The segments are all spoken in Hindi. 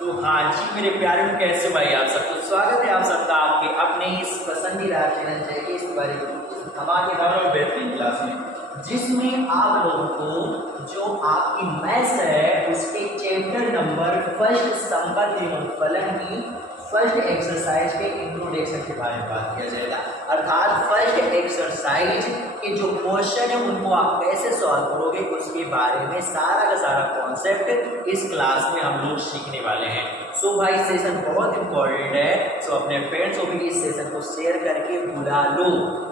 तो हाँ जी मेरे प्यारे में कैसे भाई आप सबको स्वागत है आप सबका आपके अपने इस पसंदीदा चैनल जैके इस बारे धमाकेदार और बेहतरीन क्लास में, जिसमें आप लोगों को जो आपकी मैथ्स है उसके चैप्टर नंबर फर्स्ट संपत्ति एवं फलन की फर्स्ट एक्सरसाइज के इंट्रोडक्शन के बारे में बात किया जाएगा। अर्थात फर्स्ट एक्सरसाइज के जो क्वेश्चन है उनको आप कैसे सॉल्व करोगे उसके बारे में सारा का सारा कॉन्सेप्ट इस क्लास में हम लोग सीखने वाले हैं। सो भाई सेशन बहुत इंपॉर्टेंट है। सो अपने फ्रेंड्स को भी इस सेशन को शेयर करके बुला लो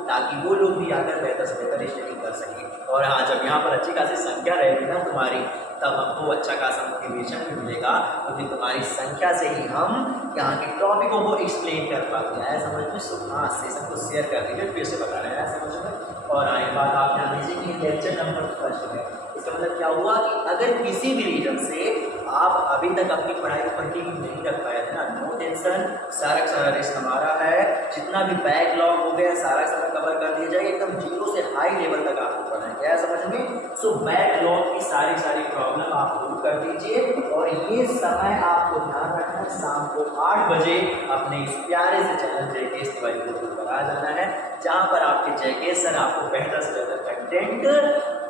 ताकि वो लोग भी आकर बेहतर से बेहतर स्टडी कर सकें। और हाँ, जब यहाँ पर अच्छी खासी संख्या रहेगी ना तुम्हारी, तब हमको अच्छा खासा मोटिवेशन भी मिलेगा, क्योंकि तुम्हारी संख्या से ही हम यहाँ के टॉपिकों को एक्सप्लेन कर पाते हैं। समझ में? सो हाँ, सेशन को शेयर कर दीजिए, फिर से बता रहे हैं समझ में। और एक बात आप ध्यान दीजिए कि लेक्चर नंबर फर्स्ट है। इसका मतलब क्या हुआ कि अगर किसी भी रीजन से आप अभी तक अपनी पढ़ाई को कंटिन्यू नहीं रख पाए थे ना, नो टेंशन, सारा का सारा रिस्क हमारा है। जितना भी बैकलॉग हो गया सारा का सारा कवर कर दिया जाएगा, एकदम जीरो से हाई लेवल तक आपको पढ़ना है। क्या समझ में? सो बैकलॉग की सारी प्रॉब्लम आप दूर कर दीजिए। और ये समय आपको ध्यान रखना है, शाम को 8 बजे अपने इस प्यारे से चैनल जैके तिवारी को पर आ जाना है, जहाँ पर आपके जैके सर आपको बेहतर से बेहतर कंटेंट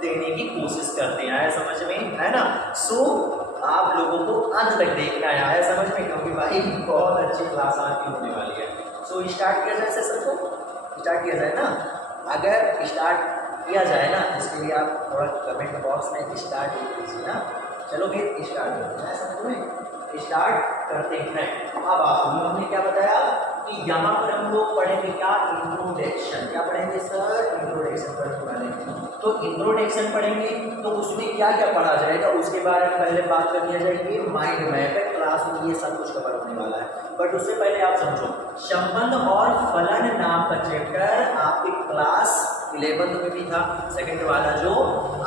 देने की कोशिश करते हैं। समझ में है ना? सो आप लोगों को अंत तक देखना है समझ में, क्योंकि भाई बहुत अच्छी क्लास आपकी होने वाली है। सो स्टार्ट किया जाए सेशन को, स्टार्ट किया जाए ना। अगर स्टार्ट किया जाए ना, इसके लिए आप थोड़ा कमेंट बॉक्स में स्टार्ट कीजिए ना। चलो फिर स्टार्ट करते हैं, समझ में स्टार्ट करते हैं। अब आप हमने क्या बताया कि यहाँ पर हम लोग पढ़ेंगे क्या, इंट्रोडक्शन। क्या पढ़ेंगे सर? इंट्रोडक्शन पढ़ने वाले हैं। तो इंट्रोडक्शन पढ़ेंगे तो उसमें क्या क्या पढ़ा जाएगा उसके बारे में पहले बात कर लिया जाएगी। माइंड मैप है, क्लास में ये सब कुछ कवर होने वाला है। बट उससे पहले आप समझो, संबंध और फलन नाम का चैप्टर आपके क्लास 11 में भी था। सेकंड वाला जो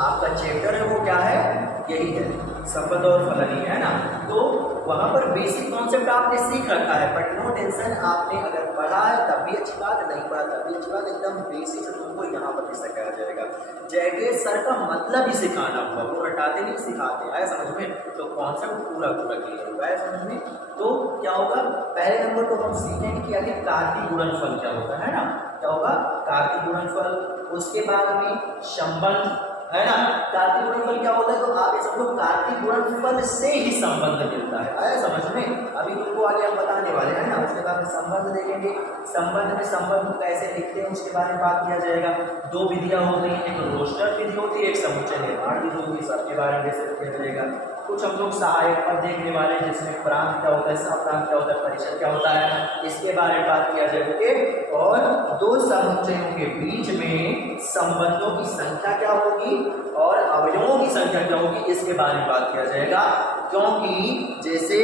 आपका चैप्टर है वो क्या है? यही है, संबंध और फलन ही है ना। तो वहाँ पर बेसिक कॉन्सेप्ट आपने सीख रखा है, बट नो टेंशन, आपने अगर पढ़ा है तब भी अच्छी बात, नहीं पढ़ा तब भी अच्छी बात, एकदम बेसिक से तुमको यहाँ पर भी सिखाया जाएगा। जैके सर का मतलब ही सिखाना हुआ, वो रटाते नहीं सिखाते, आया समझ में? तो कॉन्सेप्ट पूरा क्लियर होगा, आया समझ में? तो क्या होगा, पहले नंबर तो हम सीखेंगे कि आगे कार्तीय गुणनफल क्या होता है ना। क्या होगा? कार्तीय गुणनफल। उसके बाद में संबंध है ना। कार्तीय गुणनफल क्या होता है? तो आप ये समझो कार्तीय गुणनफल से ही संबंध मिलता है, आया समझ में? अभी तुमको आगे हम बताने वाले हैं ना। उसके बाद में संबंध देखेंगे, संबंध में संबंध को कैसे लिखते हैं उसके बारे में बात किया जाएगा। दो विधियां होती हैं, एक रोस्टर विधि होती है, एक समुच्चय निर्माण विधि होती है, सबके बारे में किया जाएगा। कुछ हम लोग सहायक पद देखने वाले हैं, जिसमें प्रांत क्या होता है, सप्रांत क्या होता है, परिषद क्या होता है, इसके बारे में बात किया जाएगा। और दो समुच्चयों के बीच में संबंधों की संख्या क्या होगी और अवयवों की संख्या क्या होगी, इसके बारे में बात किया जाएगा। क्योंकि जैसे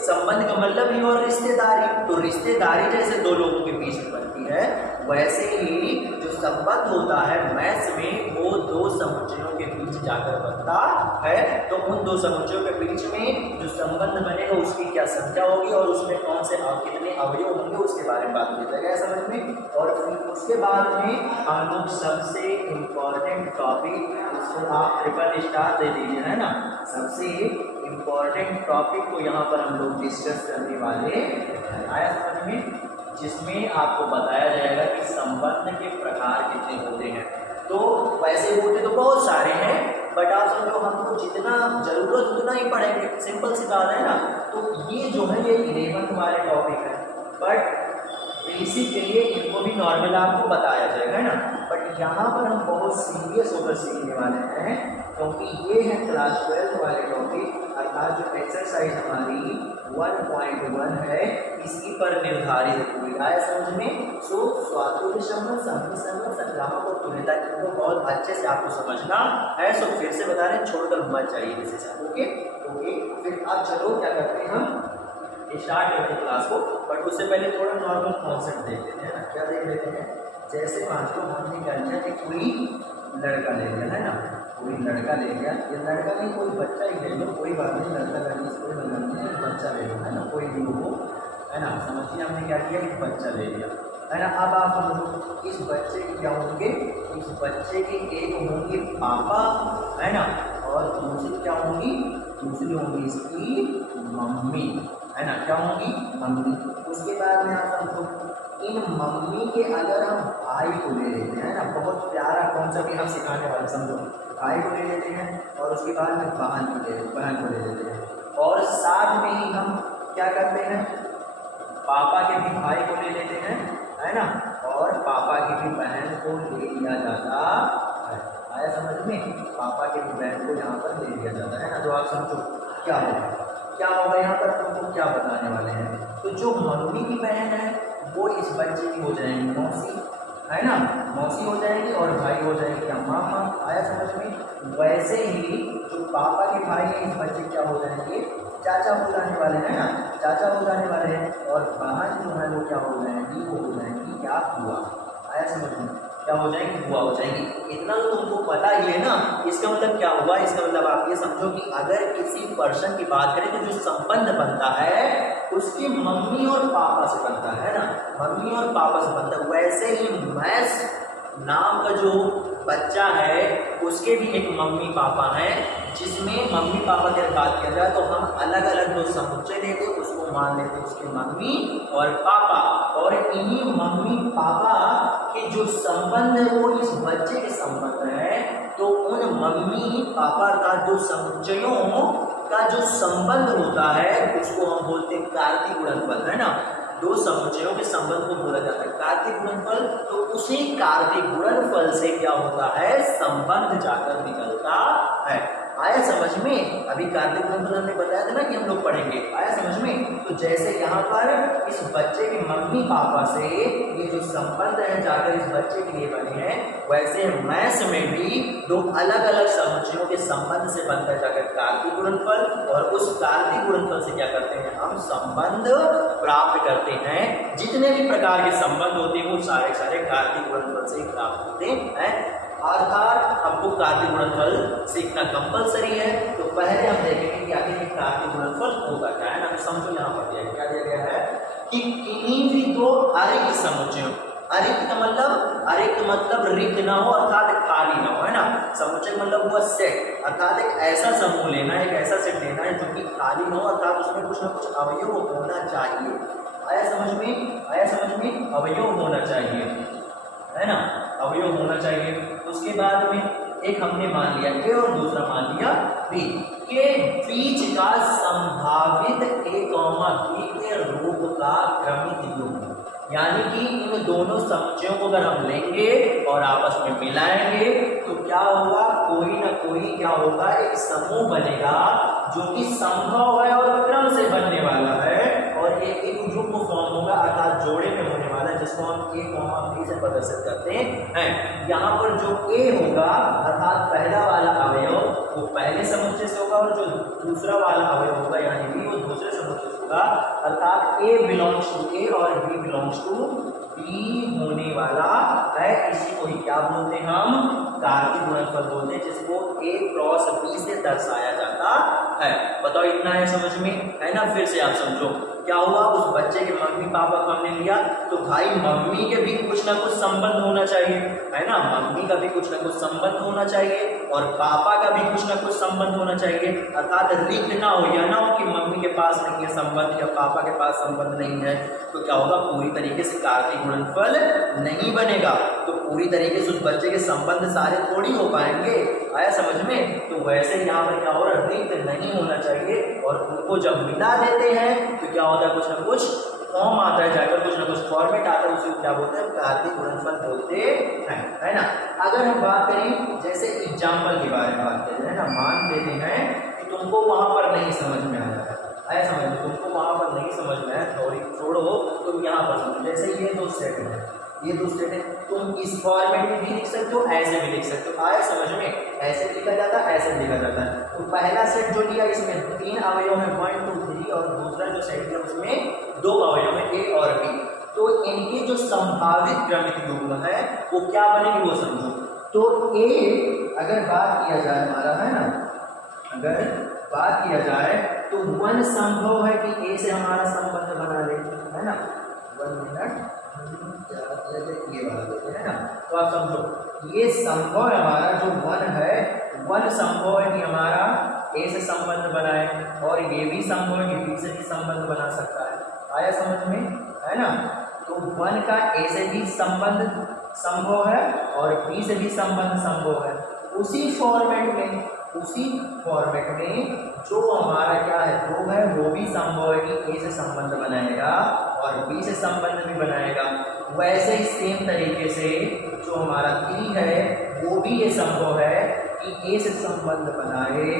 संबंध का मतलब ही और रिश्तेदारी, तो रिश्तेदारी जैसे दो लोगों के बीच में बनती है, वैसे ही जो संबंध होता है मैथ्स में वो दो समुच्चयों के बीच जाकर बनता है। तो उन दो समुच्चयों के बीच में जो संबंध बनेगा उसकी क्या संख्या होगी और उसमें कौन से कितने अवयव होंगे उसके बारे में बात किया जाएगा, समझ में। और फिर उसके बाद में हम लोग सबसे इम्पोर्टेंट टॉपिक, उसको आप ट्रिपल स्टार दे दीजिए, है ना। सबसे इम्पोर्टेंट टॉपिक को यहाँ पर हम लोग डिस्कस करने वाले आया समझ में, जिसमें आपको बताया जाएगा कि संबंध के प्रकार कितने होते हैं। तो वैसे होते तो बहुत सारे हैं, बट आप समझो हमको जितना जरूरत उतना ही पढ़ेंगे, सिंपल सी बात है ना। तो ये जो है ये 11 वाले टॉपिक है, बट बेसिक के लिए इनको भी नॉर्मल आपको बताया जाएगा, है ना। बट यहाँ पर हम बहुत सीरियस होकर सीखने वाले हैं, क्योंकि ये है क्लास 12 वाले टॉपिक, अर्थात जो एक्सरसाइज हमारी 1.1 है इसी पर निर्धारित है पूरी, आया समझ में। सो स्वातुल्य संबंध, संधि संबंध, संक्रामक और तुल्यता को बहुत अच्छे से आपको समझना है। सो फिर से बता रहे हैं, छोड़कर मत चाहिए जैसे सर। ओके ओके, फिर अब चलो क्या करते हैं, हम स्टार्ट करते हैं क्लास को। बट उससे पहले थोड़ा नॉर्मल कॉन्सेप्ट देख लेते हैं ना। क्या देख लेते हैं? जैसे मान लो हमने क्या लिया कि कोई लड़का ले लिया, है ना, कोई लड़का ले लिया, ये लड़का नहीं कोई बच्चा ही ले लो, कोई बात नहीं, लड़का लड़की से कोई मतलब नहीं, बच्चा ले लो, है ना, कोई भी हो, है ना। समझिए हमने क्या किया, एक बच्चा ले लिया, है ना। अब आप समझो इस बच्चे के क्या होंगे, इस बच्चे के एक होंगे पापा, है ना, और दूसरी क्या होंगी, दूसरी होंगी इसकी मम्मी, है ना, क्या होंगी, मम्मी। उसके बाद में आप समझो इन मम्मी के अगर हम भाई को ले लेते हैं ना, बहुत प्यारा कॉन्सेप्ट हम सिखाने वाले, समझो भाई को ले लेते हैं और उसके बाद में बहन को ले लेते हैं और साथ में ही हम क्या करते हैं, पापा के भी भाई को ले लेते हैं, है ना, और पापा की भी बहन को ले लिया जाता है। आया समझ में, पापा की भी बहन को यहाँ पर ले लिया जाता है ना। तो आप समझो क्या होगा यहाँ पर, तुमको क्या बताने वाले हैं। तो जो मम्मी की बहन है वो इस बच्चे की हो जाएंगी मौसी, है ना, मौसी हो जाएगी और भाई हो जाएंगे क्या, मामा। आया समझ में। वैसे ही जो पापा के भाई हैं इस बच्चे क्या हो जाएंगे, चाचा हो जाने वाले हैं ना, चाचा हो जाने वाले हैं। और बहन जो है वो क्या हो जाएंगी, वो हो जाएंगी क्या, बुआ। आया समझ में, क्या हो जाएंगी, बुआ हो जाएंगी। इतना तो तुमको पता ही है ना। इसका मतलब क्या हुआ, इसका मतलब आप ये समझो कि अगर किसी पर्सन की बात करें तो जो संबंध बनता है उसकी मम्मी और पापा से बनता है ना, मम्मी और पापा से बनता है। वैसे ही मैस नाम का जो बच्चा है उसके भी एक मम्मी पापा हैं, जिसमें मम्मी पापा की बात किया जाए तो हम अलग अलग दो समुच्चय लेते उसको मान लेते उसके मम्मी और पापा। और इन्हीं मम्मी पापा के जो संबंध है वो इस बच्चे के संबंध है। तो उन मम्मी पापा का जो समुच्चयों का जो संबंध होता है उसको हम बोलते हैं कार्तीय गुणनफल, है ना। दो समुच्चयों के संबंध को बोला जाता है कार्तीय गुणनफल। तो उसी कार्तीय गुणनफल से क्या होता है, संबंध जाकर निकलता है। आया समझ में। अभी कार्तीय गुणनफल हमने बताया था ना कि हम लोग पढ़ेंगे, आया समझ में। तो जैसे यहाँ पर इस बच्चे के मम्मी पापा से ये जो संबंध है जाकर इस बच्चे के लिए बने हैं, वैसे मैथ्स में भी दो अलग अलग समुच्चयों के संबंध से बनकर जाकर कार्तीय गुणनफल, और उस कार्तीय गुणनफल से क्या करते हैं, हम संबंध प्राप्त करते हैं। जितने भी प्रकार के संबंध होते हैं वो सारे सारे कार्तीय गुणनफल से प्राप्त होते हैं। अर्थात आपको कार्तीय गुणनफल सीखना कंपलसरी है। तो पहले हम देखेंगे कि आखिर कार्तीय गुणनफल होता क्या है ना। समझो यहाँ पर क्या दिया गया है कि किन्हीं भी दो अरिक्त समुच्चयों, अरिक्त मतलब रिक्त ना हो अर्थात खाली ना हो, है ना। समुच्चय मतलब हुआ सेट, अर्थात एक ऐसा समूह लेना, एक ऐसा सेट लेना है जो कि खाली ना हो, अर्थात उसमें कुछ ना कुछ अवयव होना चाहिए। आया समझ में, अवयव होना चाहिए, है ना, अवयव होना चाहिए। उसके बाद में एक हमने मान लिया ए और दूसरा मान लिया बी के बीच का संभावित ए कॉमा बी के रूप का क्रमिक युग्म, यानी कि इन दोनों समुच्चयों को अगर हम लेंगे और आपस में मिलाएंगे तो क्या होगा, कोई ना कोई क्या होगा, एक समूह बनेगा जो कि संभव है और क्रम से बनने वाला है, और ये एक युग्म फॉर्म होगा अर्थात जोड़े में होने वाला है, जिसको हम ए कॉमा बी से प्रदर्शित करते हैं। यहाँ पर जो ए होगा अर्थात पहला वाला अवयव वो पहले समुच्चय से होगा, और जो दूसरा वाला अवयव होगा यानी बी वो दूसरे समुच्चय से होगा, अर्थात ए बिलोंग्स टू ए और बी बिलोंग्स टू बी होने वाला है। इसी को ही क्या बोलते हैं, हम कार्तीय गुणनफल बोलते हैं, जिसको ए क्रॉस बी से दर्शाया जाता है। बताओ इतना है समझ में, है ना। फिर से आप समझो क्या हुआ, उस बच्चे के मम्मी पापा को हमने लिया तो भाई मम्मी के भी कुछ ना कुछ संबंध होना चाहिए, है ना, मम्मी का भी कुछ ना कुछ संबंध होना चाहिए और पापा का भी कुछ ना कुछ संबंध होना चाहिए, अर्थात रिक्त ना हो या ना हो कि मम्मी के पास नहीं है संबंध या पापा के पास संबंध नहीं है, तो क्या होगा, पूरी तरीके से कार्तीय गुणनफल नहीं बनेगा। तो पूरी तरीके से उस बच्चे के संबंध सारे थोड़ी हो पाएंगे। आया समझ में। तो वैसे यहाँ पर क्या हो रहा है, रिक्त नहीं होना चाहिए, और उनको जब मिला देते हैं तो क्या होता है, कुछ ना कुछ फॉर्म आता है, जाकर कुछ ना कुछ फॉर्मेट आता है, उसे क्या बोलते हैं, कार्तीय गुणनफल बोलते हैं, है ना। अगर हम बात करें जैसे एग्जाम्पल के बारे में बात करें, है ना, मान लेते हैं कि तुमको वहां पर नहीं समझ में आया है, आया समझ में, तुमको वहां पर नहीं समझ में आया, थोड़ी छोड़ो, तुम यहाँ पर समझो। जैसे ये दो सेट है, ये दो सेट है, तुम इस फॉर्मेट में भी लिख सकते हो, ऐसे भी लिख सकते हो। आया समझ में, ऐसे लिखा जाता है, ऐसे लिखा जाता है। तो पहला सेट जो लिया इसमें 3 अवयव है 1 2 3, और दूसरा जो सेट लिया उसमें 2 अवयव है ए और बी। तो इनके जो संभावित क्रमिक युग्म है वो क्या बनेगी वो समझो। तो ए अगर बात किया जाए हमारा, है ना, अगर बात किया जाए तो 1 संभव है कि ए से हमारा संबंध बना ले, है ना। 1 मिनट ये वाला देते हैं ना। तो आप समझो ये संभव है हमारा जो 1 है वन संभव है कि हमारा ए से संबंध बनाए, और ये भी संभव है कि बी से भी संबंध बना सकता है। आया समझ में, है ना। तो वन का ए से भी संबंध संभव है और बी से भी संबंध संभव है। उसी फॉर्मेट में जो हमारा क्या है दो है, वो भी संभव है कि ए से संबंध बनाएगा और बी से संबंध भी बनाएगा। वैसे ही सेम तरीके से जो हमारा 3 है वो भी ये संभव है कि ए से संबंध बनाए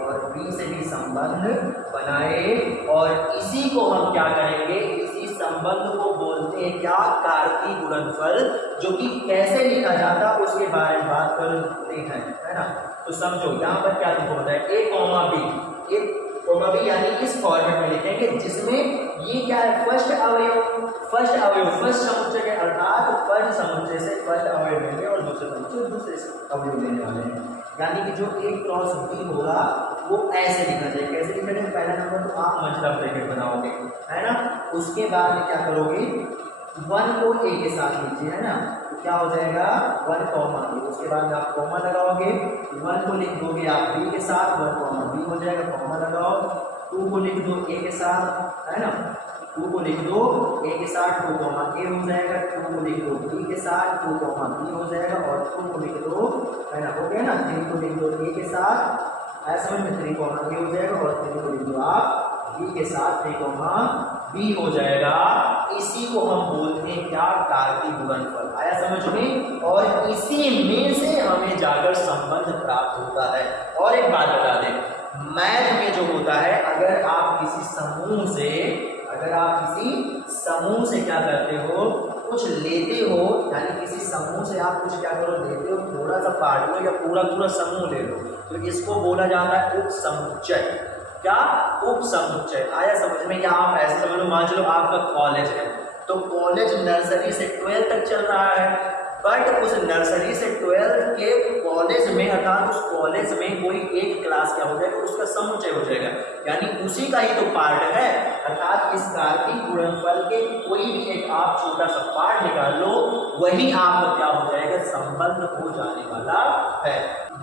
और बी से भी संबंध बनाए, और इसी को हम क्या करेंगे, इसी संबंध को बोलते हैं क्या, कार्तीय गुणनफल, जो कि कैसे लिखा जाता है उसके बारे में बात करते हैं, है ना। तो समझो यहाँ पर क्या तुमको होता है, ए कॉमा बी यानी इस फॉर्मेट में लिखेंगे जिसमें ये क्या है, फर्स्ट फर्स्ट समुच्चय के अर्थात फर्स्ट समुच्चय से फर्स्ट अवयव लेंगे और दूसरे समुच्चय दूसरे अवयव लेने वाले हैं। यानी कि जो ए क्रॉस बी होगा वो ऐसे लिखा जाए। कैसे लिखा जाए, पहला नंबर तो आप मतलब ब्रैकेट बनाओगे, है ना। उसके बाद क्या करोगे, 1 को ए के साथ लीजिए, है ना। तो क्या हो जाएगा 1 कॉमा बी, उसके बाद आप कॉमा लगाओगे, 1 को लिख दोगे आप बी के साथ, 1 कॉमा बी हो जाएगा, कॉमा लगाओ। 2 को लिख दो ए के साथ, है ना। 2 को लिख दो ए के साथ, 2 कॉमा ए हो जाएगा। 2 को लिख दो बी के साथ, 2 कॉमा बी हो जाएगा, और 2 को लिख दो, है ना, हो गया ना। 3 को लिख दो ए के साथ, ऐसा समझ में, 3 कॉमा ए हो जाएगा, और 3 को लिख दो आप बी के साथ, 3 कॉमा बी हो जाएगा। इसी को हम बोलते हैं क्या, कार्तीय गुणनफल। आया समझ में, और इसी में से हमें जाकर संबंध प्राप्त होता है। और एक बात बता दें, मैथ में जो होता है, अगर आप किसी समूह से क्या करते हो, कुछ लेते हो, यानी किसी समूह से आप कुछ क्या करो, लेते हो, थोड़ा सा पार्ट लो या पूरा समूह ले लो, तो इसको बोला जाता है उप समुच्चय। क्या, उप समुच्चय। आया समझ में। क्या आप ऐसे समझ लो, मान चलो आपका कॉलेज है, तो कॉलेज नर्सरी से 12 तक चल रहा है, बट उस नर्सरी से 12 के कॉलेज में, अर्थात उस कॉलेज में कोई एक क्लास क्या हो जाएगा, उसका समुच्चय हो जाएगा, यानी उसी का ही तो पार्ट है। अर्थात इस कार्तीय गुणनफल के कोई भी एक आप छोटा सा पार्ट निकाल लो, वही आपका क्या हो जाएगा, संबंध हो जाने वाला है।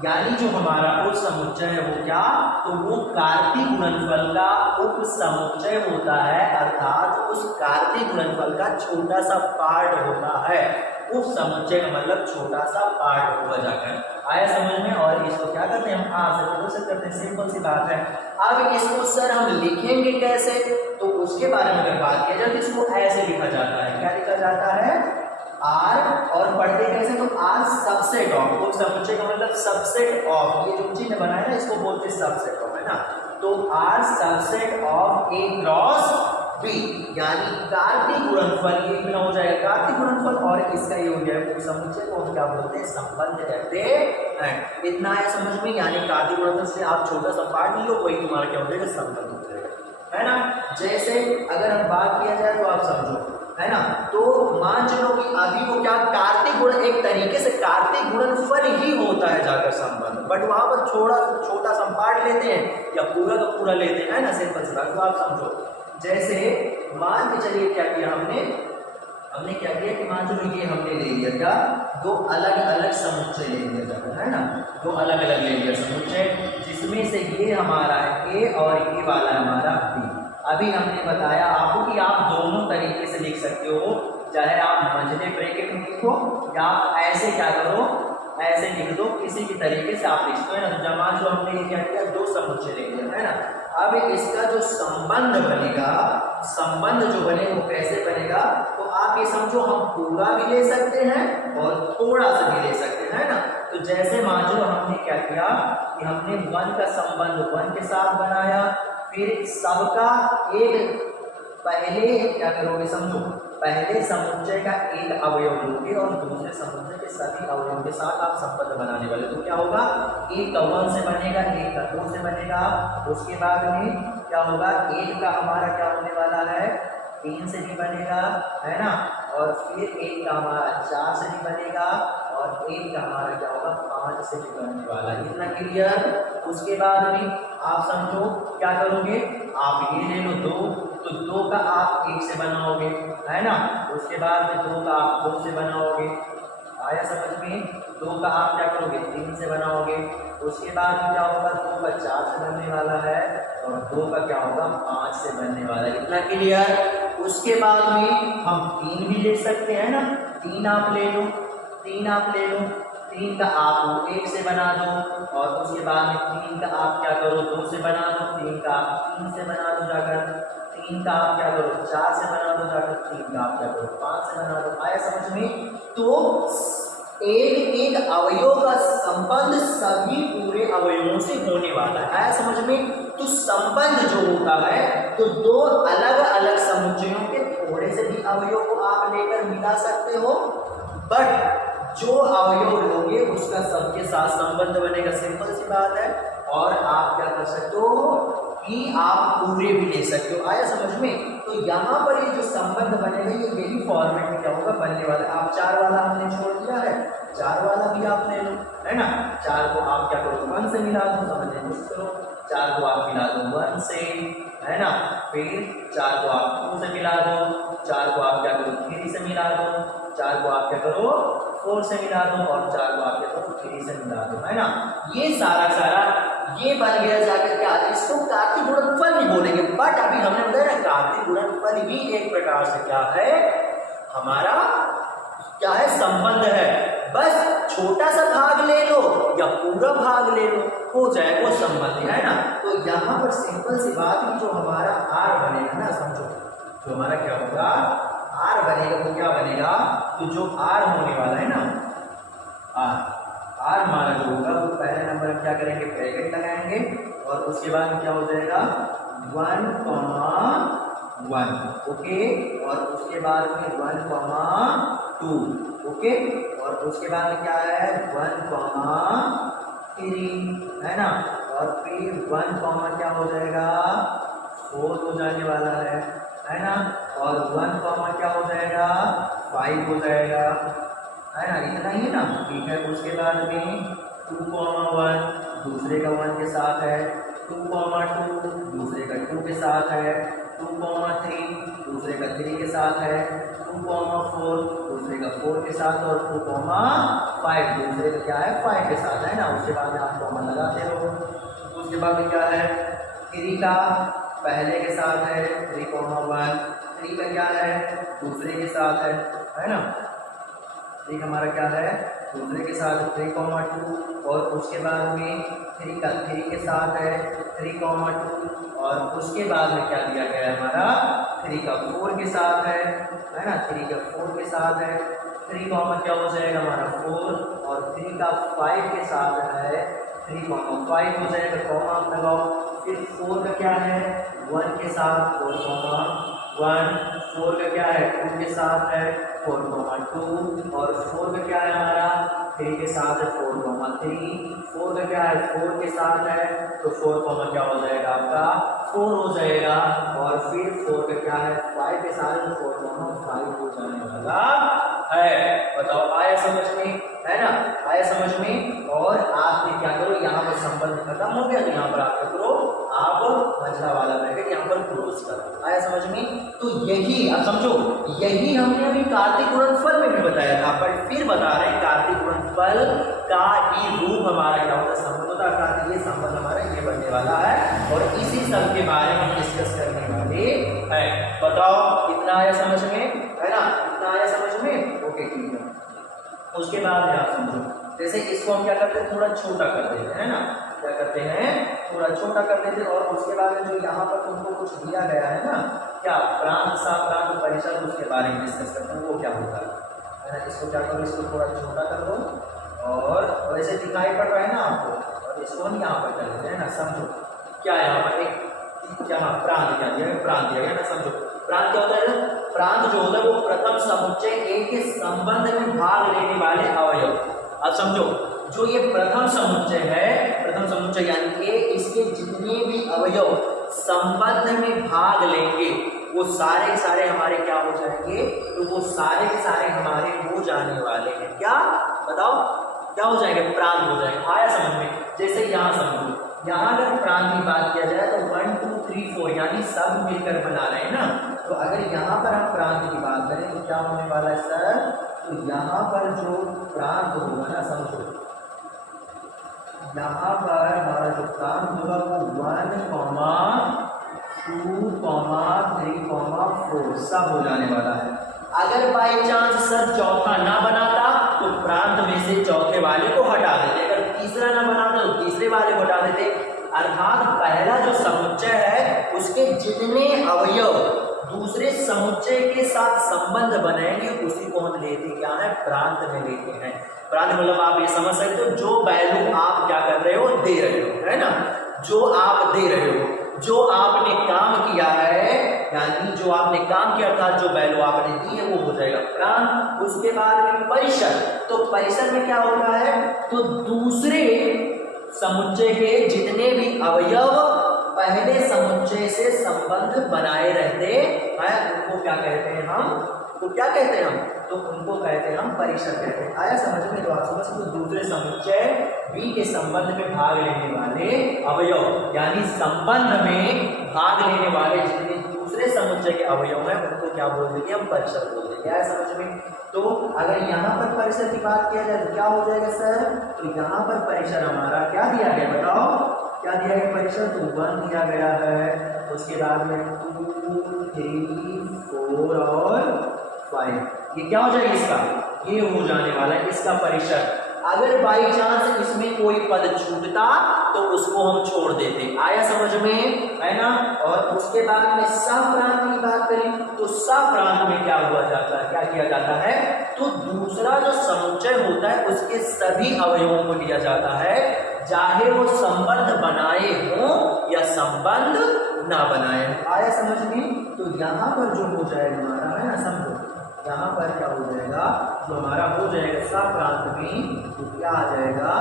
यानी जो हमारा उप समुच्चय है वो क्या, तो वो कार्तीय गुणनफल का उप समुच्चय होता है, अर्थात उस कार्तीय गुणनफल का छोटा सा पार्ट होता है। उप समुच्चय का मतलब छोटा सा पार्ट हुआ जाकर। आया समझ में। और इसको क्या करते हैं हम, आपसे प्रदर्शित करते हैं, सिंपल सी बात है। अब इसको सर हम लिखेंगे कैसे, तो उसके बारे में अगर बात किया जाए तो इसको ऐसे लिखा जाता है। क्या लिखा जाता है, आर, और पढ़ते कैसे, तो आर सबसेट ऑफ, उप समुच्चय का मतलब सबसेट ऑफ, ये जो चिन्ह बनाया ना इसको बोलते हैं सबसेट ऑफ, है ना। तो are subset of A cross B, यानी कार्तीय गुणनफल, ये कितना हो जाएगा, कार्तीय गुणनफल, और इसका ये हो गया उप समुच्चय को हम क्या बोलते हैं, संबंध कहते हैं। इतना है समझ में। यानी कार्तीय गुणनफल से आप छोटा सा पार्ट लो, वही तुम्हारा क्या हो जाएगा, संबंध हो जाएगा, है ना। जैसे अगर हम बात किया जाए तो आप समझो, है ना। तो मान चलो कि अभी वो क्या, कार्तीय गुण, एक तरीके से कार्तीय गुणनफल ही होता है जाकर संबंध, बट वहां पर छोटा सा पार्ट लेते हैं या पूरा का पूरा लेते हैं, है ना, सिंपल सी बात। तो आप समझो, जैसे मान के चलिए क्या किया हमने क्या किया कि मान चलो ये हमने ले लिया क्या, 2 अलग अलग समुच्चय ले लिया जाता है ना, 2 अलग अलग ले लिया समुच्चय, जिसमें से ये हमारा है ए और ये वाला हमारा बी। अभी हमने बताया आपको कि आप दोनों तरीके से लिख सकते हो, चाहे आप मंझले ब्रैकेट में लिखो या आप ऐसे क्या करो, ऐसे लिख दो, किसी भी तरीके से आप लिख दो, है ना। तो जब मान लो हमने ये क्या किया, 2 समुच्चय ले लिया, है ना। अब इसका जो संबंध बनेगा, संबंध जो बने वो कैसे बनेगा, तो आप ये समझो हम पूरा भी ले सकते हैं और थोड़ा सा भी ले सकते हैं, है ना। तो जैसे मान लो हमने क्या किया कि हमने 1 का संबंध 1 के साथ बनाया, फिर सबका एक, पहले क्या करोगे समझो, पहले समुच्चय का एक अवयव लोगे और दूसरे समुच्चय के सभी अवयवों के साथ आप संबंध बनाने वाले। तो क्या होगा, एक का 1 से बनेगा, एक का 2 से बनेगा, उसके बाद में क्या होगा, एक का हमारा क्या होने वाला है, 3 से भी बनेगा, है ना, और फिर एक का हमारा 4 से भी बनेगा, और एक का हमारा क्या होगा, 5 से भी बनने वाला है। इतना क्लियर। उसके बाद में आप समझो क्या करोगे, आप ये ले लो 2, तो 2 का आप 1 से बनाओगे, है ना। उसके बाद में 2 का आप 2 से बनाओगे, आया समझ में? 2 का आप क्या करोगे 3 से बनाओगे, उसके बाद क्या होगा 2 का 4 से बनने वाला है और 2 का क्या होगा 5 से बनने वाला है। इतना क्लियर? उसके बाद में हम 3 भी ले सकते हैं ना, 3 आप ले लो, 3 आप ले लो, 3 का आप 1 से बना दो और उसके बाद में 3 का आप क्या करो 2 से बना दो, 3 का आप 3 से बना दो जाकर, 3 का आप क्या करो 4 से बना दो जाकर, 3 का आप क्या करो 5 से बना दो। आया समझ में? तो एक एक अवयव का संबंध सभी पूरे अवयवों से होने वाला है। आया समझ में? तो संबंध जो होता है तो 2 अलग अलग समुच्चयों के थोड़े से भी अवयव को आप लेकर मिला सकते हो, बट जो अवयव लोगे उसका सबके साथ संबंध बनेगा, सिंपल सी बात है। और आप क्या कर सकते हो कि आप पूरे भी ले सकते हो। आया समझ में? तो यहाँ पर ये जो संबंध बनेगा ये यही फॉर्मेट में क्या होगा बनने वाला है। आप 4 वाला हमने छोड़ दिया है, 4 वाला भी आप ले लो, है ना। 4 को आप क्या करो 1 से मिला दो, समझने की कोशिश करो, 4 को आप मिला दो 1 से, है ना। फिर 4 को आप 2 से मिला दो, 4 को आप क्या करो 3 से मिला दो, 4 को आप क्या करो 4 से मिला दो और 4 को आप क्या करो 3 से मिला दो, है ना। ये सारा ये बन गया जाकर क्या, इसको कार्तीय गुणनफल भी बोलेंगे, बट अभी हमने बताया ना कार्तीय गुणनफल भी एक प्रकार से क्या है हमारा क्या है संबंध है। बस छोटा सा भाग ले लो या पूरा भाग ले लो हो जाए वो संबंध, है ना। तो यहाँ पर सिंपल सी बात है जो हमारा आर बनेगा ना, समझो जो हमारा क्या होगा आर बनेगा वो क्या बनेगा, तो जो आर होने वाला है ना आर हमारा जो होगा वो पहले नंबर हम क्या करेंगे ब्रैकेट लगाएंगे और उसके बाद क्या हो जाएगा 1, 1, ओके। और उसके बाद में 1, 2, ओके। और उसके बाद में क्या है 1, 3, है ना। और फिर 1, क्या हो जाएगा 4 हो जाने वाला है ना। और 1, क्या हो जाएगा 5 हो जाएगा, है ना। इतना ही है ना, ठीक है। उसके बाद में 2, 1 दूसरे का 1 के साथ है, 2, 2 दूसरे का 2 के साथ है, 2, 3 दूसरे का 3 के साथ है, 2, 4 दूसरे का 4 के साथ और 2, 5 दूसरे का क्या है 5 के साथ, है ना। उसके बाद में आप कॉमा लगाते रहो। उसके बाद में क्या है 3 का पहले के साथ है 3, 1, 3 का क्या है दूसरे के साथ है ना। 3 हमारा क्या है दूसरे के साथ 3, 2 और उसके बाद में 3 का 3 के साथ है 3, 2 और उसके बाद में क्या दिया गया है हमारा 3 का 4 के साथ है ना। 3 का 4 के साथ है 3, क्या हो जाएगा हमारा 4 और 3 का 5 के साथ है 3, 5 हो जाएगा, कॉमा आप लगाओ। फिर 4 का क्या है 1 के साथ 4, 1, 4 का क्या है 2 के साथ है 4, 2 और 4 का क्या है हमारा 3 के साथ है 4, 3, 4 का क्या है 4 के साथ है तो 4, क्या हो जाएगा आपका 4 हो जाएगा। और फिर 4 का क्या है 5 के साथ है 4, 5 हो जाने वाला है। बताओ आया समझ में, है ना, आया समझ में। और आप क्या करो यहाँ पर संबंध खत्म हो गया तो यहाँ पर आप क्या करो आप मझला वाला ब्रैकेट यहाँ पर क्लोज करो। आया समझ में। तो यही आप समझो यही हमने अभी कार्तीय गुणनफल में भी बताया था, पर फिर बता रहे हैं कार्तीय गुणनफल का ही रूप हमारा क्या होता है संबंध होता है। ये संबंध हमारा ये बनने वाला है और इसी सब के बारे में हम डिस्कस करने वाले हैं। बताओ इतना आया समझ में, है ना, इतना आया समझ में, ओके ठीक है। उसके बाद में आप समझो जैसे इसको हम क्या करते हैं थोड़ा छोटा कर देते हैं, है ना, क्या करते हैं थोड़ा छोटा कर देते हैं। और उसके बाद में जो यहाँ पर तुमको कुछ दिया गया है ना क्या प्रांत सा प्रांत परिषद उसके बारे में डिस्कस करते हैं वो क्या होता है ना। इसको क्या करो इसको थोड़ा छोटा कर दो और वैसे दिखाई पड़ रहा है ना आपको, और इसको हम यहाँ पर कर देते हैं ना। समझो क्या यहाँ पर एक क्या प्रांत क्या दिया है, प्रांत दिया गया ना। समझो प्रांत क्या होता है ना, प्रांत जो होता है वो प्रथम समुच्चय ए के संबंध में भाग लेने वाले अवयव। अब समझो जो ये प्रथम समुच्चय है, प्रथम समुच्चय यानी कि इसके जितने भी अवयव संबंध में भाग लेंगे वो सारे के सारे हमारे क्या हो जाएंगे, तो वो सारे के सारे हमारे हो जाने वाले हैं क्या, बताओ क्या हो जाएंगे, प्रांत हो जाएंगे। आया समझ में। जैसे यहाँ समझो यहाँ अगर प्रांत की बात किया जाए तो 1, 2, 3, 4 यानी सब मिलकर बना रहे हैं ना। तो अगर यहाँ पर हम प्रांत की बात करें तो क्या होने वाला है सर तो यहाँ पर जो प्रांत होगा ना, समझो यहाँ पर हमारा जो प्रांत होगा वो 1, 2, 3, 4 सब हो जाने वाला है। अगर बाई चांस सर चौथा ना बनाता तो प्रांत में से चौथे वाले को हटा देते, अगर तीसरा ना बनाता तो तीसरे वाले को हटा देते। अर्थात पहला जो समुच्चय है उसके जितने अवयव दूसरे समुच्चय के साथ संबंध बनाएंगे उसी को हम लेते क्या है, प्रांत में लेते हैं। प्रांत मतलब आप ये समझ सकते हो जो वैल्यू आप क्या कर रहे हो, दे रहे हो, है ना, जो आप दे रहे हो, जो आपने काम किया है, यानी जो आपने काम किया था, जो वैल्यू आपने दी है वो हो जाएगा प्रांत। उसके बाद में परिसर, तो परिसर में क्या होता है, तो दूसरे समुच्चय के जितने भी अवयव पहले समुच्चय से संबंध बनाए रहते हैं उनको क्या कहते हैं हम, तो क्या कहते हैं हम, तो उनको कहते हैं हम परिसर कहते हैं। आया समझ में, तो आप समझ सकते हो दूसरे समुच्चय बी के संबंध में भाग लेने वाले अवयव, यानी संबंध में भाग लेने वाले जितने दूसरे समुच्चय के अवयव हैं उनको क्या बोल देंगे हम, परिसर बोल देंगे। आया समझ में। तो अगर यहाँ पर परिसर की बात किया जाए तो क्या हो जाएगा सर, तो यहाँ पर परिसर हमारा क्या दिया गया, बताओ क्या दिया गया परिसर, तो 1 दिया गया है, उसके बाद में 2, 3, 4 और 5, ये क्या हो जाएगा इसका, ये हो जाने वाला है इसका परिसर। अगर बाई चांस इसमें कोई पद छूटता तो उसको हम छोड़ देते। आया समझ में, है ना। और उसके बाद में सप्रांत की बात करें तो सप्रांत में क्या हुआ जाता है, क्या किया जाता है, तो दूसरा जो समुच्चय होता है उसके सभी अवयवों को लिया जाता है, चाहे वो संबंध बनाए हो या संबंध ना बनाए। आया समझ में। तो यहाँ पर जो हो जाएगा हमारा, है ना, समझो यहाँ पर क्या हो जाएगा, जो हमारा हो जाएगा सप्रांत में, तो क्या आ जाएगा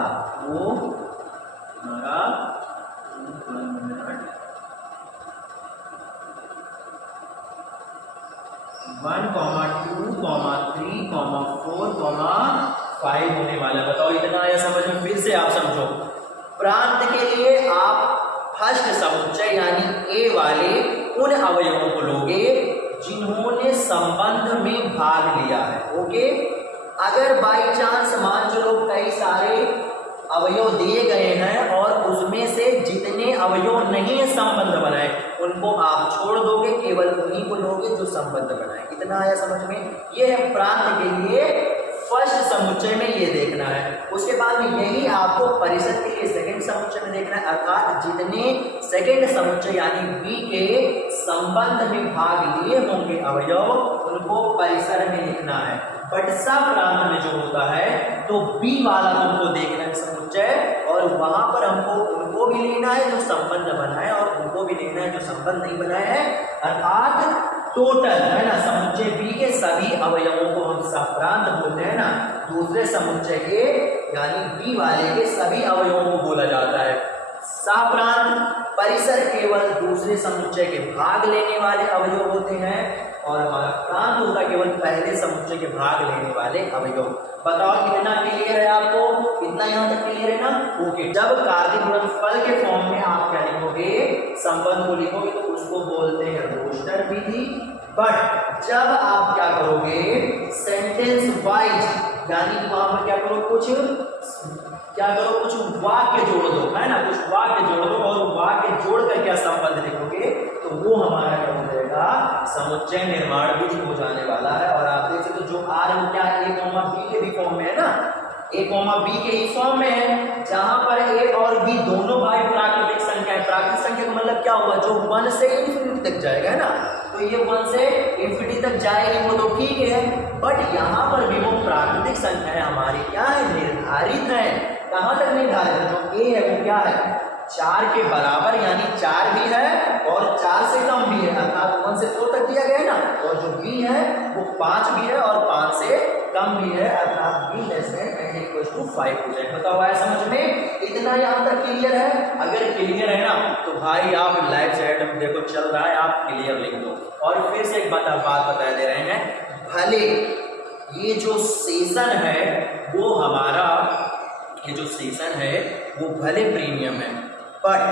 वो हमारा 1, 2, 3, 4, 5 होने वाला है। बताओ इतना आया समझ में। फिर से आप समझो, प्रांत के लिए आप फर्स्ट समुच्चय यानी ए वाले उन अवयवों को लोगे जिन्होंने संबंध में भाग लिया है। ओके, अगर बाई चांस मान चलो कई सारे अवयव दिए गए हैं और उसमें से जितने अवयव नहीं है संबंध बनाए उनको आप छोड़ दोगे, केवल उन्हीं को लोगे जो संबंध बनाए। इतना आया समझ में। ये है प्रांत के लिए फर्स्ट समुच्चय में ये देखना है। उसके बाद में यही आपको परिसर के लिए सेकंड समुच्चय में देखना है, अर्थात जितने सेकंड समुच्चय यानी बी के संबंध में भाग लिए होंगे अवयव उनको परिसर में लिखना है। बट सप्रांत में जो होता है तो बी वाला तुमको देखना है समुच्चय, और वहां पर हमको उनको भी लेना है जो संबंध बनाए और उनको भी लेना है जो संबंध नहीं बनाए हैं, अर्थात टोटल, है ना, समुच्चय बी के सभी अवयवों को हम सप्रांत बोलते हैं ना, दूसरे समुच्चय के यानी बी वाले के सभी अवयवों को बोला जाता है सप्रांत। परिसर केवल दूसरे समुच्चय के भाग लेने वाले अवयव होते हैं और हमारा प्रांत होता केवल पहले समुच्चय के भाग लेने वाले अवयव। बताओ कितना क्लियर है आपको, इतना यहाँ तक क्लियर है ना। ओके, जब कार्तिक गुणनफल के फॉर्म में आप क्या लिखोगे, संबंध को लिखोगे तो उसको बोलते हैं रोस्टर विधि। बट जब आप क्या करोगे सेंटेंस वाइज, यानी वहां पर क्या करो, कुछ वाक्य जोड़ दो, है ना, कुछ वाक्य जोड़ दो और वाक्य जोड़ कर क्या संबंध लिखोगे तो वो हमारा क्या हो जाएगा, समुच्चय निर्माण विधि हो जाने वाला है। और आप देख सकते हो जो आर वो क्या है, ए कॉमा बी के भी फॉर्म में है ना, ए कॉमा बी के ही फॉर्म में है, जहां पर ए और बी दोनों भाई प्राकृतिक संख्या है। प्राकृतिक संख्या का मतलब क्या हुआ, जो 1 से इन्फिनिटी तक जाएगा, है ना, तो ये 1 से इन्फिनिटी तक जाएगी वो तो ठीक है, बट यहाँ पर भी वो प्राकृतिक संख्याएं हमारी क्या है, निर्धारित है। कहाँ तक निर्धारित है, जो ए है वो क्या है 4 के बराबर, यानी 4 भी है और 4 से कम भी है, अर्थात 1 से 4 तक दिया गया है ना, और जो बी है वो 5 भी है और 5 से कम भी है, अर्थात B less than and equal to 5 हो जाए। बताओ आया समझ में, इतना यहाँ तक क्लियर है। अगर क्लियर है ना तो भाई आप लाइव चैट में देखो चल रहा है, आप क्लियर लिख दो। और फिर से एक बात बता दे रहे हैं, भले ये जो सेशन है वो हमारा, ये जो सेशन है वो भले प्रीमियम है, बट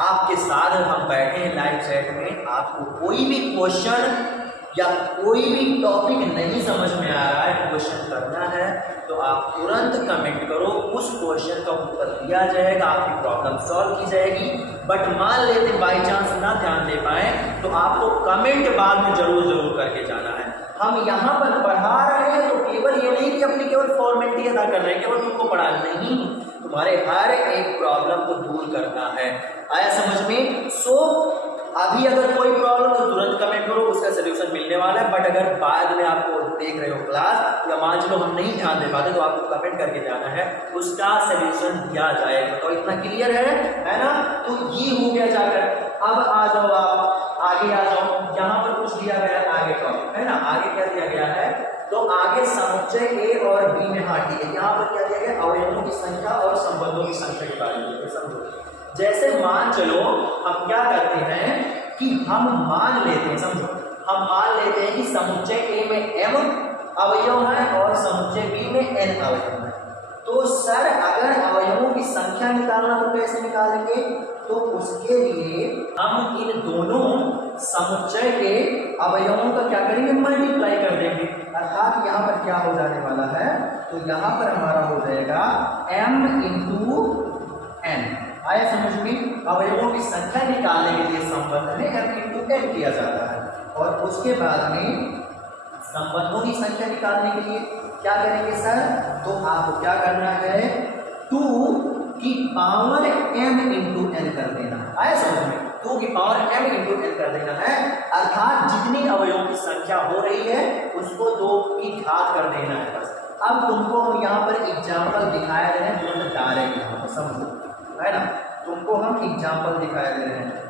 आपके साथ हम बैठे हैं लाइव चैट में, आपको कोई भी क्वेश्चन या कोई भी टॉपिक नहीं समझ में आ रहा है, क्वेश्चन करना है, तो आप तुरंत कमेंट करो, उस क्वेश्चन का उत्तर दिया जाएगा, आपकी प्रॉब्लम सॉल्व की जाएगी। बट मान लेते बाई चांस ना ध्यान दे पाए तो आपको कमेंट बाद में जरूर करके जाना है। हम यहाँ पर पढ़ा रहे हैं तो केवल ये नहीं कि अपनी केवल फॉर्मेलिटी अदा कर रहे हैं, केवल तुमको पढ़ा नहीं, तुम्हारे हर एक प्रॉब्लम को दूर करना है। आया समझ में? सो अभी अगर कोई प्रॉब्लम तो तुरंत कमेंट करो, उसका सोल्यूशन मिलने वाला है। बट अगर बाद में आपको देख रहे हो क्लास या मान लो हम नहीं ध्यान दे पाते तो आपको कमेंट करके जाना है, उसका सोल्यूशन दिया जाएगा। तो इतना क्लियर है ना? तो ये हो गया जाकर। अब आ जाओ, आप आगे आ जाओ। यहाँ पर कुछ दिया गया है आगे टॉपिक, है ना? आगे क्या दिया गया है? तो आगे समुच्चय ए और बी में, हाँ ठीक है, यहाँ पर क्या दिया गया? अवयवों की संख्या और संबंधों की संख्या के बारे में समझो। जैसे मान चलो हम क्या करते हैं कि हम मान लेते हैं, समझो, हम मान लेते हैं कि समुच्चय ए में m अवयव है और समुच्चय बी में n अवयव है। तो सर अगर अवयवों की संख्या निकालना तो कैसे निकालेंगे? तो उसके लिए हम इन दोनों समुच्चय के अवयवों का क्या करेंगे? मल्टीप्लाई कर देंगे। अर्थात यहाँ पर क्या हो जाने वाला है? तो यहाँ पर हमारा हो जाएगा m इंटू n। आया समझ में? अवयवों की संख्या निकालने के लिए संबंध में m इंटू n किया जाता है। और उसके बाद में संबंधों की संख्या निकालने के लिए क्या करेंगे सर? तो आपको क्या करना है? 2 की पावर m इंटू n कर देना। आया समझ में? 2 की पावर m इंटू n कर देना है। अर्थात जितनी अवयवों की संख्या हो रही है उसको 2 की घात कर देना है बस। अब तुमको हम यहाँ पर एग्जाम्पल दिखाया दे रहे हैं, तुरंत डायरेक्ट यहाँ पर समझो, है ना? तुमको हम एग्जाम्पल दिखाया दे रहे हैं,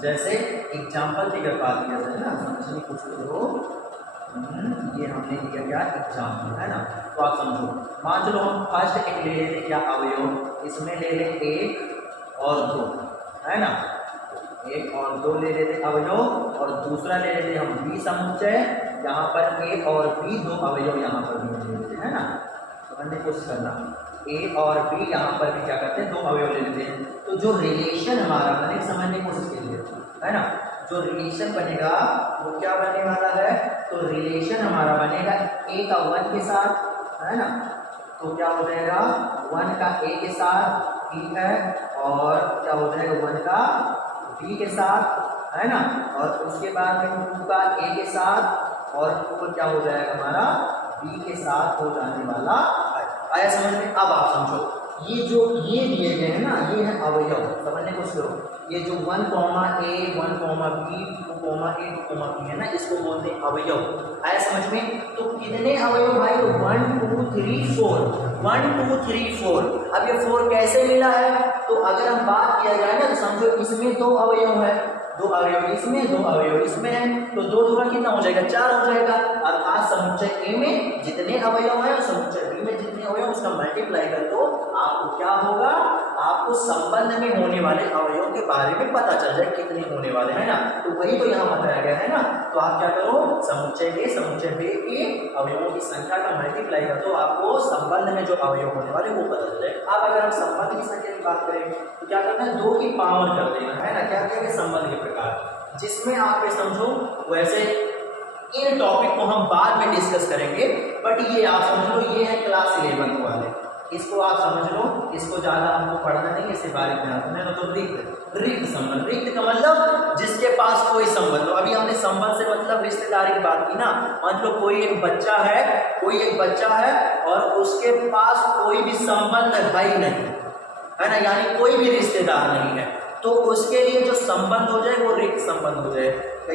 जैसे एग्जाम्पल की अगर बात किया जाए ना, समझिए कुछ करो, ये हमने दिया क्या? एग्जाम्पल, है ना? तो आप समझो, मान चलो हम फर्स्ट एक ले लेते क्या अवयव, इसमें ले ले 1 और 2, है ना? 1 और 2 ले लेते अवयव, और दूसरा ले लेते हम बी समुच्चय, यहाँ पर ए और बी 2 अवयव यहाँ पर भी ले लेते हैं, है ना? समझने की कोशिश करना, ए और बी यहाँ पर भी क्या करते हैं? 2 अवयव ले लेते हैं। तो जो रिलेशन हमारा बने, समझने की कोशिश कीजिए, है ना? जो रिलेशन बनेगा वो क्या बनने वाला है? तो रिलेशन हमारा बनेगा ए का 1 के साथ, है ना? तो क्या हो जाएगा? 1 का ए के साथ, ठीक है, और क्या हो जाएगा? 1 का बी के साथ, है ना? और उसके बाद में 2 का ए के साथ, और 2 क्या हो जाएगा हमारा? बी के साथ हो जाने वाला है। आया समझ में? अब आप समझो, ये जो ये दिए गए हैं ना, ये है अवयव, समझने को करो। ये जो 1 कॉमा ए, 1 कॉमा बी, 2 कॉमा ए, 2 कॉमा बी है ना, इसको बोलते हैं अवयव। आया समझ में? तो कितने अवयव भाई? तो 1 2 3 4, 1 2 3 4। अब ये 4 कैसे मिला है? तो अगर हम बात किया जाए ना, तो समझो इसमें 2 अवयव है, 2 अवयव इसमें, 2 अवयव इसमें है, तो 2 दूना कितना हो जाएगा? 4 हो जाएगा। अर्थात समुच्चय ए में जितने अवयव है और समुच्चय बी में जितने अवयव, उसका मल्टीप्लाई कर दो, आपको क्या होगा? आपको संबंध में होने वाले अवयवों के बारे में पता चल जाए कितने होने वाले हैं ना। तो वही तो यहाँ बताया गया है ना। तो आप क्या करो? समुच्चय ए समुच्चय बी के अवयवों की संख्या का मल्टीप्लाई कर दो, आपको संबंध में जो अवयव होने वाले वो पता चल जाए। अब अगर हम संबंध की संख्या की बात करें तो क्या करना है? 2 की पावर कर देना, है ना? क्या कहेंगे? संबंध के प्रकार, जिसमें आप ये समझो, वैसे इन टॉपिक को हम बाद में डिस्कस करेंगे, बट ये आप समझ लो, ये है क्लास 11 वाले, इसको आप समझ लो, इसको ज्यादा हमको पढ़ना नहीं, इससे बारीक ध्यान रखना है। तो रिक्त संबंध, रिक्त का मतलब जिसके पास कोई संबंध हो। अभी हमने संबंध से मतलब रिश्तेदारी की बात की ना। मान लो कोई एक बच्चा है और उसके पास कोई भी संबंध है ही नहीं, है ना? यानी कोई भी रिश्तेदार नहीं है, तो उसके लिए जो संबंध हो जाए वो रिक्त संबंध हो जाए।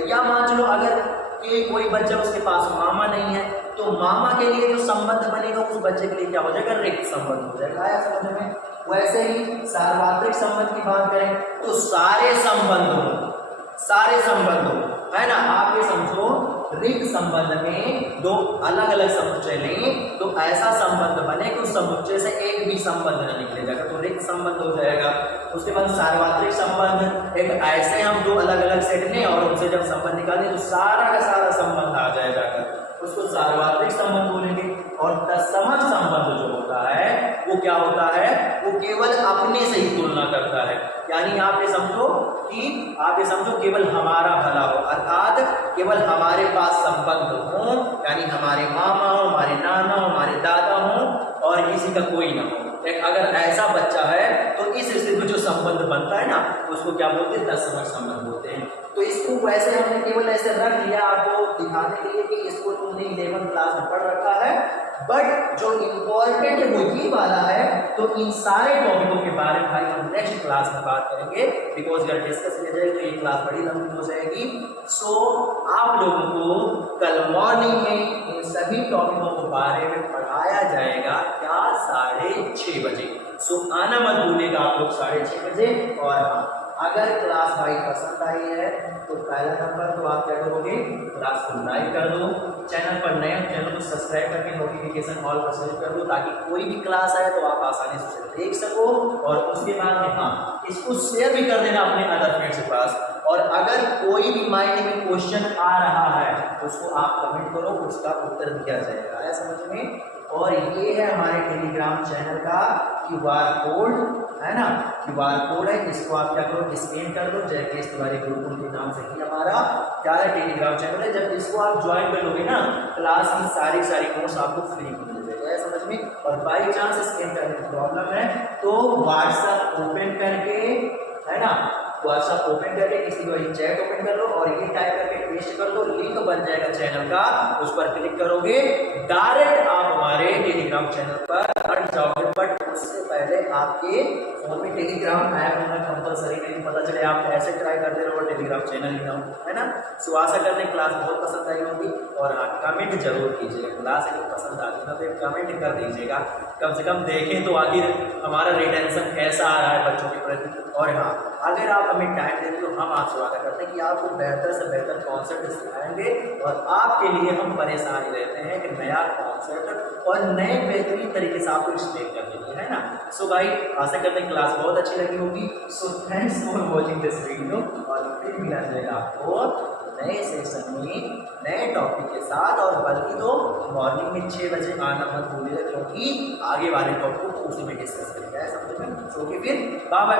या मान लो अगर कोई बच्चा उसके पास मामा नहीं है, तो मामा के लिए जो संबंध बनेगा उस बच्चे के लिए क्या हो जाएगा? रिक्त संबंध हो जाएगा। आया समझ में? वैसे ही सार्वत्रिक संबंध की बात करें तो सारे संबंधों, है ना? आप ये समझो, रिक्त संबंध में 2 अलग अलग समुच्चय लें तो ऐसा संबंध बने कि उस समुच्चय से एक भी संबंध न निकले जाएगा, तो रिक्त संबंध हो जाएगा। उसके बाद सार्वत्रिक संबंध, एक ऐसे हम 2 अलग अलग सेट लें और उनसे जब संबंध निकालें तो सारा का सारा संबंध आ जाए जाकर, उसको सार्वत्रिक संबंध बोलेंगे। और तत्समक संबंध जो होता है वो क्या होता है, वो केवल अपने से ही तुलना करता है। यानी आप ये समझो केवल हमारा भला हो, अर्थात केवल हमारे पास संबंध हो, यानी हमारे मामा हो, हमारे नाना हो, हमारे दादा हो और किसी का कोई ना हो। अगर ऐसा बच्चा है तो इस स्थिति में जो संबंध बनता है ना उसको क्या बोलते हैं, तत्समक संबंध बोलते हैं। तो इसको वैसे हमने केवल ऐसे रख लिया आपको दिखाने के लिए कि इसको तुमने 11th क्लास में पढ़ रखा है, बट जो इम्पोर्टेंट है वो ये वाला है। तो इन सारे टॉपिकों के बारे में भाई हम नेक्स्ट क्लास में बात करेंगे, बिकॉज यार डिस्कस किया जाएगा तो ये क्लास बड़ी लंबी हो जाएगी। सो आप लोगों को कल मॉर्निंग में इन सभी टॉपिकों के बारे में पढ़ाया जाएगा क्या, 6:30 बजे। सो आना मत भूलिएगा आप लोग 6:30 बजे। और हाँ, अगर क्लास भाई पसंद आई है तो पहला नंबर तो आप क्या करोगे, क्लास को लाइक कर दो, चैनल पर नए चैनल को सब्सक्राइब करके नोटिफिकेशन ऑल पर सेट कर दो, ताकि कोई भी क्लास आए तो आप आसानी से देख सको। और उसके बाद में हाँ, इसको शेयर भी कर देना अपने अदर फ्रेंड्स के पास। और अगर कोई भी माइंड में क्वेश्चन आ रहा है तो उसको आप कमेंट करो, उसका उत्तर दिया जाएगा, है समझ में। और ये है हमारे टेलीग्राम चैनल का QR कोड, है ना, QR कोड है। इसको आप क्या करो, स्कैन कर दो। जयकेश तिवारी गुरुकुल के नाम से ही हमारा क्या है, टेलीग्राम चैनल है। जब इसको आप ज्वाइन कर लोगे ना, क्लास की सारी नोट्स आपको फ्री में मिल जाएगा, है समझ में। और बाई चांस स्कैन करने में प्रॉब्लम है तो व्हाट्सएप ओपन करके, है ना, व्हाट्सएप ओपन करके किसी को चैट ओपन कर लो और ये टाइप करके पेस्ट कर दो, लिंक बन जाएगा चैनल का, उस पर क्लिक करोगे डायरेक्ट आप हमारे टेलीग्राम चैनल पर अट जाओगे। बट उससे पहले आपके फोन में टेलीग्राम ऐप होना कंपलसरी, नहीं पता चले आप ऐसे ट्राई करते रहो टेलीग्राम चैनल ही ना हो, है ना। सो आशा करते हैं क्लास बहुत पसंद आई होगी। और हाँ, कमेंट जरूर कीजिएगा, क्लास अगर पसंद आती है ना तो कमेंट कर दीजिएगा, कम से कम देखें तो आखिर हमारा रिटेंशन कैसा आ रहा है बच्चों के प्रति। और हाँ, अगर आप हमें टाइम देते हो हम आपसे वादा करते हैं कि आपको बेहतर से बेहतर कॉन्सेप्ट सिखाएंगे और आपके लिए हम परेशान ही रहते हैं कि नया कॉन्सेप्ट और नए बेहतरीन तरीके से आपको एक्सप्लेन करने के लिए, है ना। सो भाई आशा करते हैं क्लास बहुत अच्छी लगी होगी। So thanks for watching this video. और फिर मिला जाएगा आपको नए सेशन में नए टॉपिक के साथ। और बल्कि तो मॉर्निंग में 6 बजे आना मत भूलिएगा, क्योंकि आगे वाले टॉपिक को उसी में डिस्कस करेंगे, समझ में। सो फिर बाय बाय।